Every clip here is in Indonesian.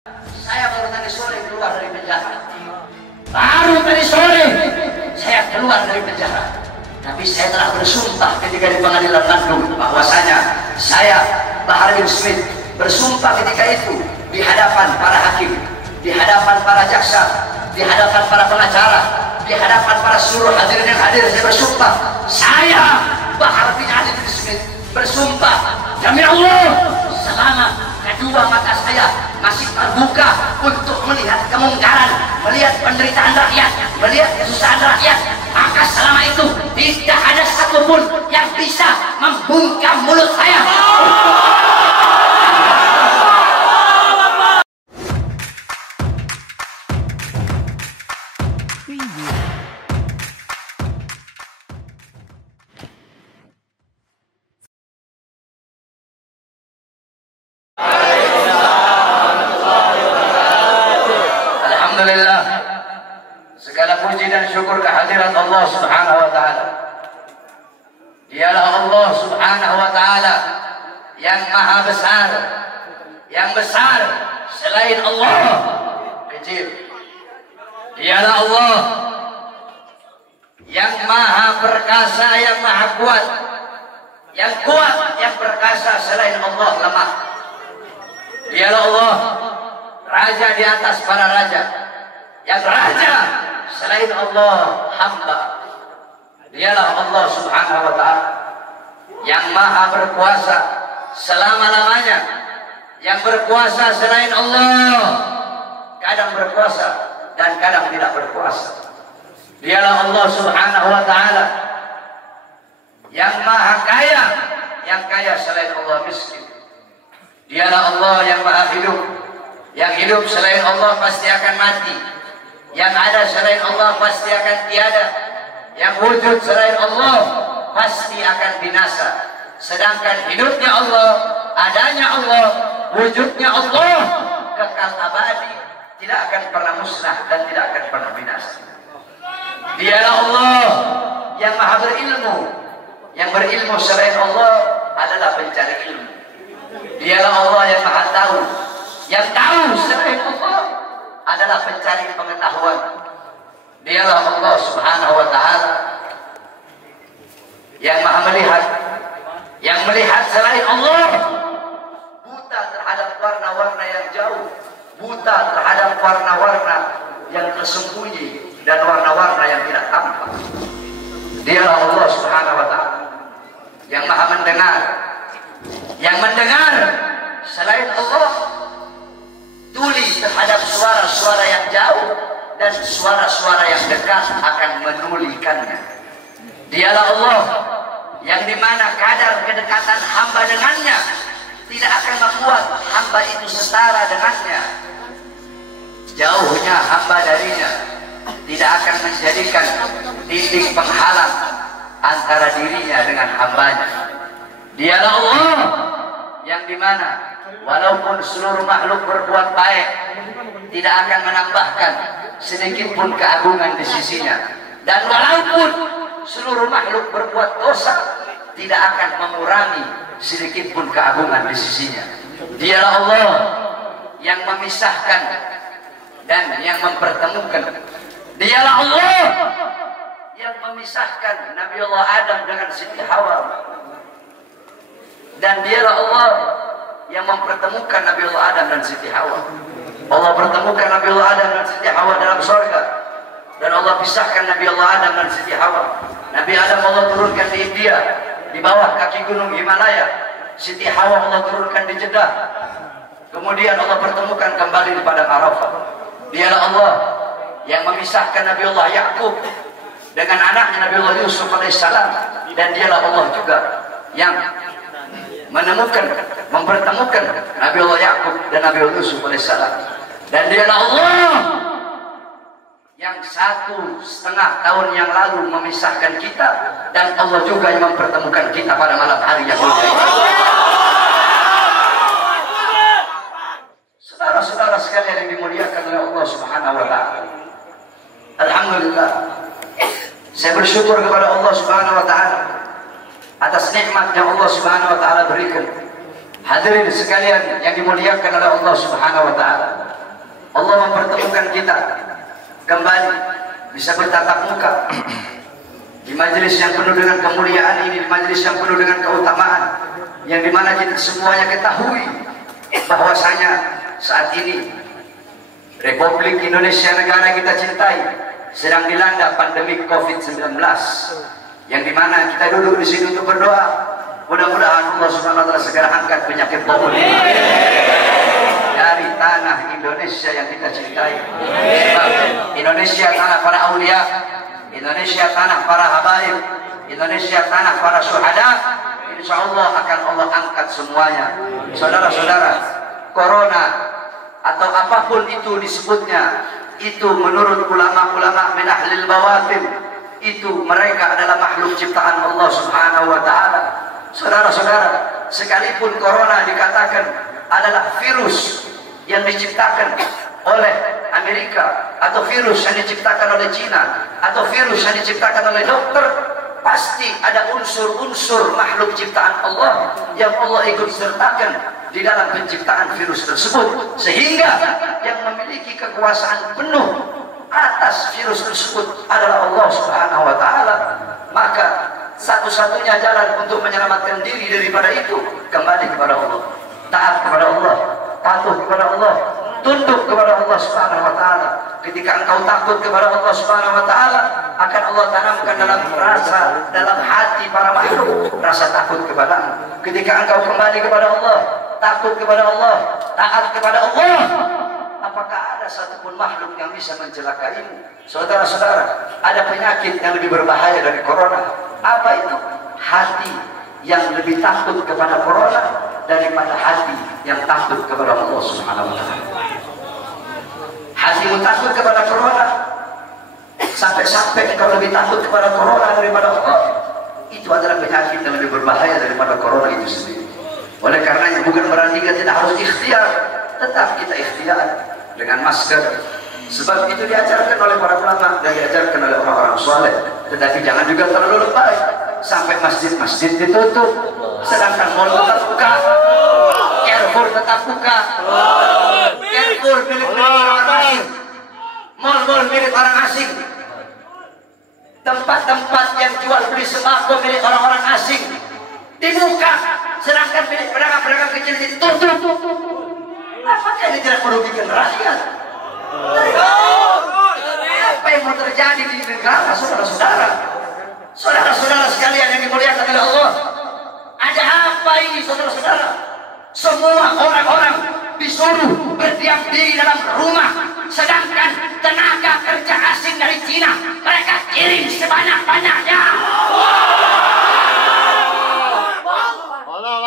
Saya baru tadi sore keluar dari penjara. Baru tadi sore saya keluar dari penjara. Tapi saya telah bersumpah ketika di pengadilan Bandung bahwasanya saya, Bahar bin Smith, bersumpah ketika itu di hadapan para hakim, di hadapan para jaksa, di hadapan para pengacara, di hadapan para seluruh hadirin yang hadir. Saya bersumpah, saya, Bahar bin Ali bin Smith, bersumpah demi Allah, selama kedua mata saya masih terbuka untuk melihat kemungkaran, melihat penderitaan rakyat, melihat kesusahan rakyat, maka selama itu tidak ada satupun yang bisa membungkam mulut saya. Alhamdulillah, segala puji dan syukur kehadirat Allah Subhanahu wa taala. Dialah Allah Subhanahu wa taala yang maha besar, yang besar selain Allah kecil. Dialah Allah yang maha perkasa, yang maha kuat, yang kuat, yang perkasa selain Allah lemah. Dialah Allah raja di atas para raja, yang raja selain Allah hamba. Dialah Allah Subhanahu wa ta'ala yang maha berkuasa selama-lamanya, yang berkuasa selain Allah kadang berkuasa dan kadang tidak berkuasa. Dialah Allah Subhanahu wa ta'ala yang maha kaya, yang kaya selain Allah miskin. Dialah Allah yang maha hidup, yang hidup selain Allah pasti akan mati, yang ada selain Allah pasti akan tiada, yang wujud selain Allah pasti akan binasa. Sedangkan hidupnya Allah, adanya Allah, wujudnya Allah kekal abadi, tidak akan pernah musnah dan tidak akan pernah binasa. Dialah Allah yang maha berilmu, yang berilmu selain Allah adalah pencari ilmu. Dialah Allah yang maha tahu, yang tahu selain Allah adalah pencari pengetahuan. Dialah Allah Subhanahu wa ta'ala yang maha melihat, yang melihat selain Allah buta terhadap warna-warna yang jauh, buta terhadap warna-warna yang tersembunyi dan warna-warna yang tidak tampak. Dialah Allah Subhanahu wa ta'ala yang maha mendengar, yang mendengar selain Allah tuli terhadap suara-suara yang jauh dan suara-suara yang dekat akan menulikannya. Dialah Allah yang dimana kadar kedekatan hamba dengannya tidak akan membuat hamba itu setara dengannya. Jauhnya hamba darinya tidak akan menjadikan dinding penghalang antara dirinya dengan hambanya. Dialah Allah yang dimana walaupun seluruh makhluk berbuat baik tidak akan menambahkan sedikit pun keagungan di sisinya, dan walaupun seluruh makhluk berbuat dosa tidak akan mengurangi sedikit pun keagungan di sisinya. Dialah Allah yang memisahkan dan yang mempertemukan. Dialah Allah yang memisahkan Nabi Allah Adam dengan Siti Hawa, dan dialah Allah yang mempertemukan Nabi Allah Adam dan Siti Hawa. Allah pertemukan Nabi Allah Adam dan Siti Hawa dalam surga, dan Allah pisahkan Nabi Allah Adam dan Siti Hawa. Nabi Adam Allah turunkan di India, di bawah kaki gunung Himalaya. Siti Hawa Allah turunkan di Jeddah. Kemudian Allah pertemukan kembali di padang Arafah. Dialah Allah yang memisahkan Nabi Allah Yakub dengan anaknya Nabi Allah Yusuf alaihissalam, dan dialah Allah juga yang menemukan, mempertemukan Nabi Allah Yakub dan Nabi Allah Yusuf alaihissalam. Dan dialah Allah yang 1,5 tahun yang lalu memisahkan kita, dan Allah juga yang mempertemukan kita pada malam hari yang mulia ini. Saudara-saudara sekalian yang dimuliakan oleh Allah Subhanahu wa ta'ala, alhamdulillah, saya bersyukur kepada Allah Subhanahu wa ta'ala atas nikmat yang Allah Subhanahu wa ta'ala berikan. Hadirin sekalian yang dimuliakan oleh Allah Subhanahu wa ta'ala, Allah mempertemukan kita kembali bisa bertatap muka di majelis yang penuh dengan kemuliaan ini, di majelis yang penuh dengan keutamaan, yang dimana kita semuanya ketahui bahwasanya saat ini Republik Indonesia, negara kita cintai, sedang dilanda pandemi COVID-19, yang dimana kita duduk di sini untuk berdoa. Mudah-mudahan Allah Subhanahu wa Ta'ala segera angkat penyakit COVID dari tanah Indonesia yang kita cintai. Sebab Indonesia tanah para aulia, Indonesia tanah para habaib, Indonesia tanah para syuhada. Insya Allah akan Allah angkat semuanya. Saudara-saudara, corona atau apapun itu disebutnya, itu menurut ulama-ulama min ahlil bawatin, itu mereka adalah makhluk ciptaan Allah Subhanahu wa Ta'ala. Saudara-saudara, sekalipun corona dikatakan adalah virus yang diciptakan oleh Amerika, atau virus yang diciptakan oleh Cina, atau virus yang diciptakan oleh dokter, pasti ada unsur-unsur makhluk ciptaan Allah yang Allah ikut sertakan di dalam penciptaan virus tersebut, sehingga yang memiliki kekuasaan penuh atas virus tersebut adalah Allah Subhanahu wa Ta'ala. Maka satu-satunya jalan untuk menyelamatkan diri daripada itu kembali kepada Allah, taat kepada Allah, patuh kepada Allah, tunduk kepada Allah Subhanahu wa Ta'ala. Ketika engkau takut kepada Allah Subhanahu wa Ta'ala, akan Allah tanamkan dalam hati para makhluk rasa takut kepada. Ketika engkau kembali kepada Allah, takut kepada Allah, taat kepada Allah, apakah ada satupun makhluk yang bisa mencelakaimu? Saudara-saudara, ada penyakit yang lebih berbahaya dari corona. Apa itu? Hati yang lebih takut kepada corona daripada hati yang takut kepada Allah Subhanahu wa Ta'ala. Hatimu takut kepada corona, sampai engkau lebih takut kepada corona daripada Allah. Itu adalah penyakit yang lebih berbahaya daripada corona itu sendiri. Oleh karenanya bukan berarti kita tidak harus ikhtiar, tetap kita ikhtiar dengan masker. Sebab itu diajarkan oleh para ulama dan diajarkan oleh orang-orang soleh. Tetapi jangan juga terlalu lebay sampai masjid-masjid ditutup, sedangkan mal tetap buka, Carrefour tetap buka, Carrefour milik orang asing, mal-mal milik orang asing, tempat-tempat yang jual beli sembako milik orang-orang asing dibuka, sedangkan milik pedagang-pedagang kecil ditutup. Apakah ini tidak merugikan rakyat? Apa yang mau terjadi di negara, saudara-saudara? Saudara-saudara sekalian yang dimuliakan oleh Allah, ada apa ini, saudara-saudara? Semua orang-orang disuruh berdiam diri dalam rumah, sedangkan tenaga kerja asing dari Cina mereka kirim sebanyak-banyaknya.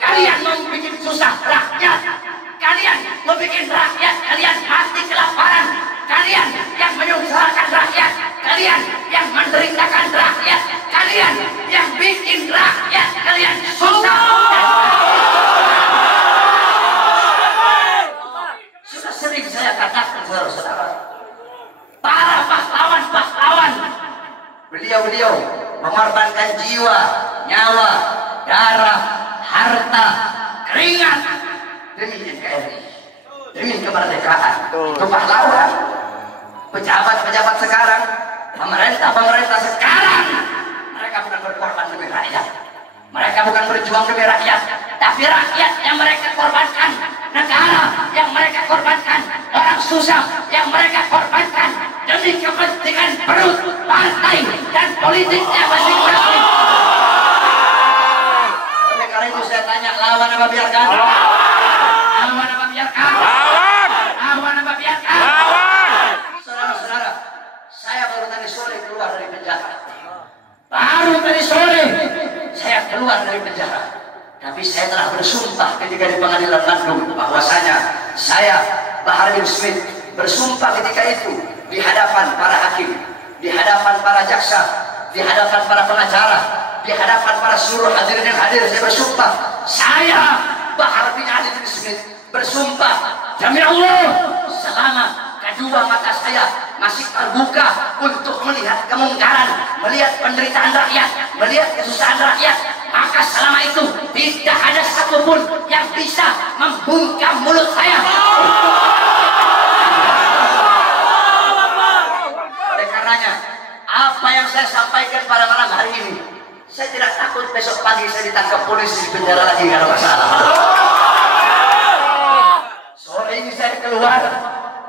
Kalian mau bikin susah rakyat, kalian mau bikin rakyat kalian mati kelaparan, kalian yang menyusahkan rakyat, kalian yang menderitakan rakyat, kalian yang bikin rakyat kalian susah. Sudah sering saya katakan, saudara-saudara, para pahlawan-pahlawan, beliau-beliau mengorbankan jiwa, nyawa, darah, harta, keringat demi NKRI, demi kemerdekaan. Itu pahlawan. Pejabat-pejabat sekarang, pemerintah sekarang, mereka bukan berkorban demi rakyat, mereka bukan berjuang demi rakyat, tapi rakyat yang mereka korbankan, negara yang mereka korbankan, orang susah yang mereka korbankan demi kepentingan perut, partai, dan politiknya masing-masing. Oleh karena itu saya tanya, lawan apa biarkan? Lawan apa biarkan? Lawan apa biarkan? Saudara-saudara, saya baru tadi sore keluar dari penjara. Baru tadi sore saya keluar dari penjara. Tapi saya telah bersumpah ketika di pengadilan Bandung bahwasanya saya, Bahar bin Smith, bersumpah ketika itu di hadapan para hakim, di hadapan para jaksa, di hadapan para pengacara, di hadapan para seluruh hadirin yang hadir. Saya bersumpah, saya Bahar bin Ali bin Smith bersumpah demi Allah, selama kedua mata saya masih terbuka untuk melihat kemungkaran, melihat penderitaan rakyat, melihat kesusahan rakyat, maka selama itu tidak ada satupun yang bisa membungkam mulut saya. besok pagi saya ditangkap polisi di penjara lagi kalau masalah. Sore ini saya keluar,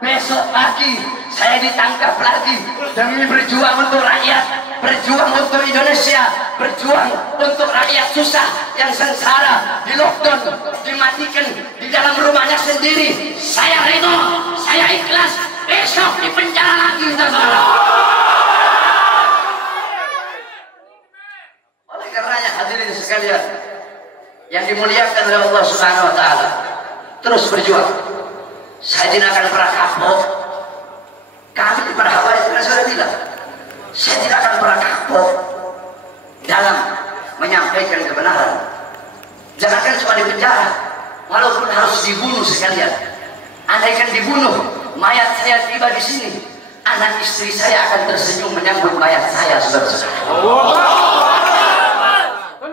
besok pagi saya ditangkap lagi demi berjuang untuk rakyat, berjuang untuk Indonesia, berjuang untuk rakyat susah yang sengsara, di lockdown, dimatikan di dalam rumahnya sendiri. Saya ridho, saya ikhlas, besok di penjara lagi, saudara. Oleh karenanya hadirin sekalian yang dimuliakan oleh Allah Subhanahu wa taala, terus berjuang. Saya tidak akan pernah kapok. Kami di para habaib sudah bilang, saya tidak akan pernah kapok dalam menyampaikan kebenaran. Jangankan cuma di penjara, walaupun harus dibunuh sekalian. Andaikan dibunuh, mayat saya tiba di sini, anak istri saya akan tersenyum menyambut mayat saya, saudara-saudara.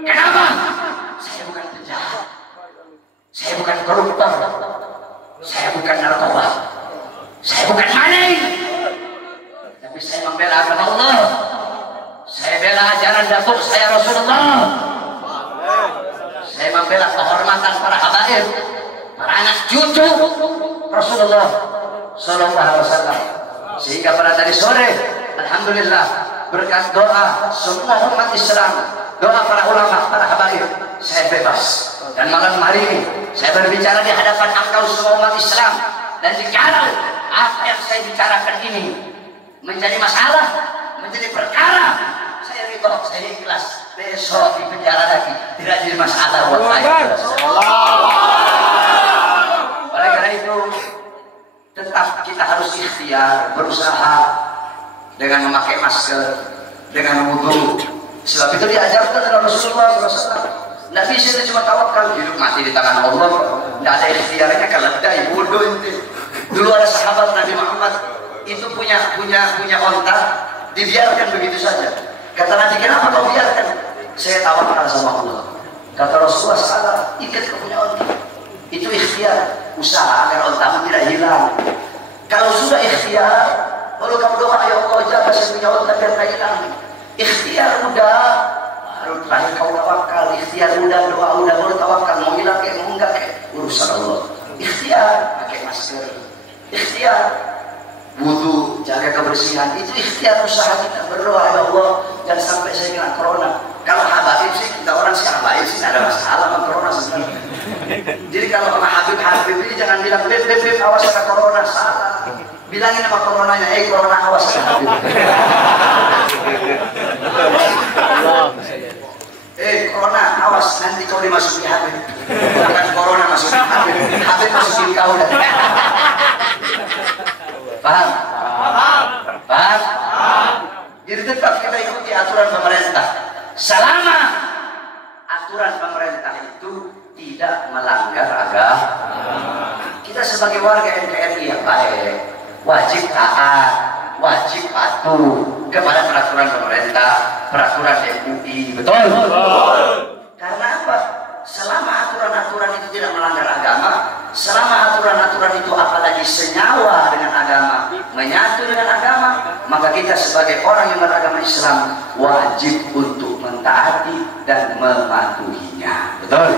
Kenapa? Saya bukan penjahat, saya bukan koruptor, saya bukan narkoba, saya bukan maling, tapi saya membela agama Allah. Saya bela ajaran datuk saya Rasulullah. Saya membela kehormatan para habaib, para anak cucu Rasulullah Sallallahu Alaihi Wasallam. Sehingga pada tadi sore, alhamdulillah, berkat doa semua umat Islam, doa para ulama, para habaib, saya bebas. Dan malam hari ini saya berbicara di hadapan engkau semua umat Islam. Dan jikalau apa yang saya bicarakan ini menjadi masalah, menjadi perkara, saya ridho, saya ikhlas. Besok di penjara lagi tidak jadi masalah buat saya. Oleh karena itu, tetap kita harus ikhtiar, berusaha dengan memakai masker, dengan wudhu. Sebab itu diajarkan oleh Rasulullah SAW. Nabi itu cuma tawakal, hidup mati di tangan Allah. Tidak ada ikhtiarnya, keledai, wudhu itu. Dulu ada sahabat Nabi Muhammad itu punya onta, dibiarkan begitu saja. Kata Nabi, kenapa kau biarkan? Saya tawakal sama Allah. Kata Rasulullah, salah, ikat ke punya onta. Itu ikhtiar, usaha agar ontamu tidak hilang. Kalau sudah ikhtiar, lalu kamu doa, ya Allah, jaga saya punya onta biar tidak hilang. Ikhtiar udah, baru terakhir kau tawakal. Ikhtiar udah, doa udah, baru tawakal. Mau hilang kayak mau enggak kayak urusan Allah. Ikhtiar, pakai masker. Ikhtiar, wudu, jaga kebersihan. Itu ikhtiar usaha kita, berdoa, ya Allah, jangan sampai saya kena corona. Kalau habaib sih, kita orang sih habaib sih, tidak ada masalah sama corona sebenarnya. Jadi kalau sama Habib ini jangan bilang, Beb, awas kena corona, salah. Bilangin sama coronanya, corona awas kena Habib. Corona awas, nanti kau dimasuki Habib. Bukan corona masukin Habib, Habib masukin kau. Paham? Paham? Jadi tetap kita ikuti aturan pemerintah. Selama aturan pemerintah itu tidak melanggar agama, kita sebagai warga NKRI yang baik wajib taat, wajib patuh kepada peraturan pemerintah, peraturan MUI. Betul? Karena apa? Selama aturan-aturan itu tidak melanggar agama, selama aturan-aturan itu apalagi senyawa dengan agama, menyatu dengan agama, maka kita sebagai orang yang beragama Islam wajib untuk mentaati dan mematuhinya. Betul?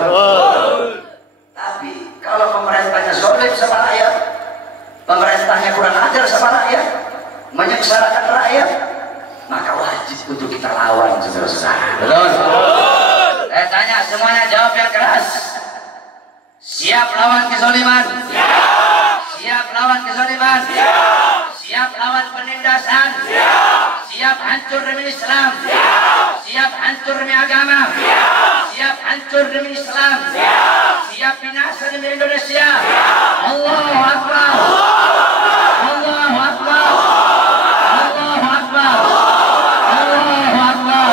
Tapi kalau pemerintahnya zalim sama rakyat, pemerintahnya kurang ajar sama rakyat, menyengsarakan rakyat, maka wajib untuk kita lawan, saudara-saudara. Betul? Saya tanya semuanya, jawab yang keras. Siap lawan kezaliman? Siap. Siap lawan kezaliman? Siap. Siap lawan penindasan? Siap. Siap hancur demi Islam? Siap. Siap hancur demi agama? Siap. Siap hancur demi Islam? Siap. Siap binasa demi Indonesia? Siap. Allahu Akbar. Allahu Akbar. Allahu Akbar. Allahu Akbar.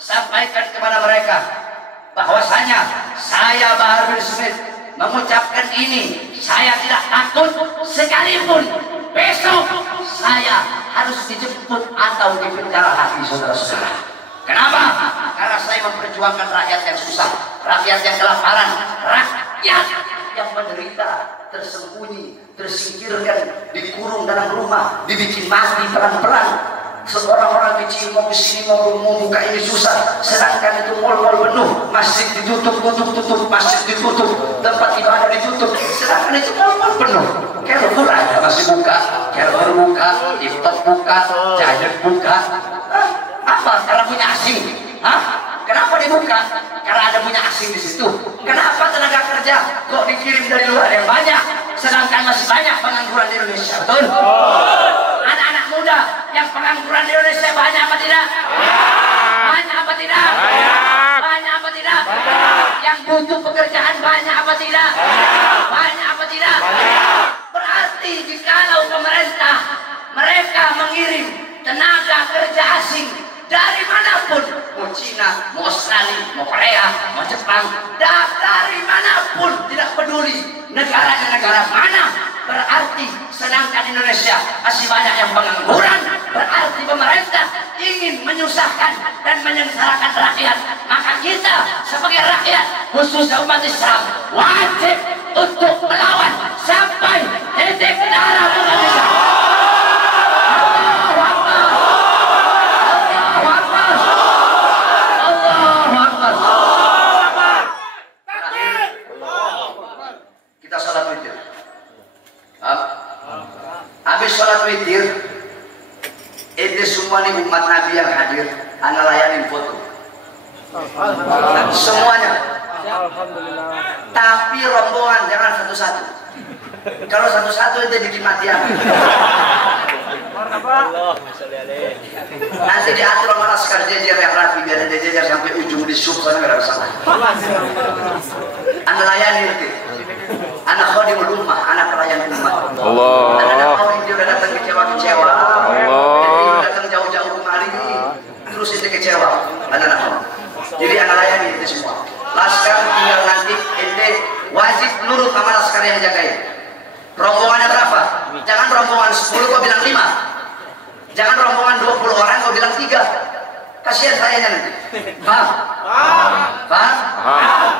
Sampaikan kepada mereka bahwasanya saya Bahar bin Smith mengucapkan ini, saya tidak takut sekalipun besok saya harus dijemput atau dipenjara lagi, saudara-saudara. Kenapa? Karena saya memperjuangkan rakyat yang susah, rakyat yang kelaparan, rakyat yang menderita, tersembunyi, tersingkirkan, dikurung dalam rumah, dibikin mati pelan-pelan. Seorang-orang kecil mau kesini mau buka ini susah, sedangkan itu mal-mal penuh, masjid ditutup, masjid ditutup, tempat ibadah ditutup, sedangkan itu mal-mal penuh. Carrefour aja masih buka, Carrefour buka, TikTok buka, Giant buka. Apa? Karena punya asing. Kenapa dibuka? Karena ada punya asing di situ. Kenapa tenaga kerja kok dikirim dari luar yang banyak, sedangkan masih banyak pengangguran di Indonesia? Betul? Anak-anak muda yang pengangguran di Indonesia banyak apa tidak? Banyak apa tidak? Banyak apa tidak? Yang butuh pekerjaan banyak apa tidak? Banyak apa tidak? Berarti jikalau pemerintah mereka mengirim tenaga kerja asing dari manapun, mau Cina, mau Australia, mau Korea, mau Jepang, dari manapun, tidak peduli negara mana, berarti sedangkan Indonesia masih banyak yang pengangguran, berarti pemerintah ingin menyusahkan dan menyengsarakan rakyat. Maka kita sebagai rakyat, khususnya umat Islam, wajib untuk melawan sampai titik darah penghabisan. Kita sholat witir. Habis sholat witir, ini semua nih umat Nabi yang hadir, anda layanin foto. Semuanya. Tapi rombongan jangan satu-satu. Kalau satu-satu itu bikin matian. Nanti diatur sama laskar jejer yang rapi, biar ada jejer sampai ujung di sub, kan nggak ada masalah. Anda layani nanti. Anak khodimul ummah, anak pelayan umat. Anak orang dia udah datang kecewa-kecewa, dia datang jauh-jauh kemari, terus ini kecewa, anak-anak orang. Jadi anak layani itu semua. Laskar tinggal nanti, ente wajib nurut sama laskar yang jagain. Rombongannya berapa? Jangan rombongan 10 kau bilang 5. Jangan rombongan 20 orang kau bilang 3. Kasihan sayanya nanti. Paham? Paham?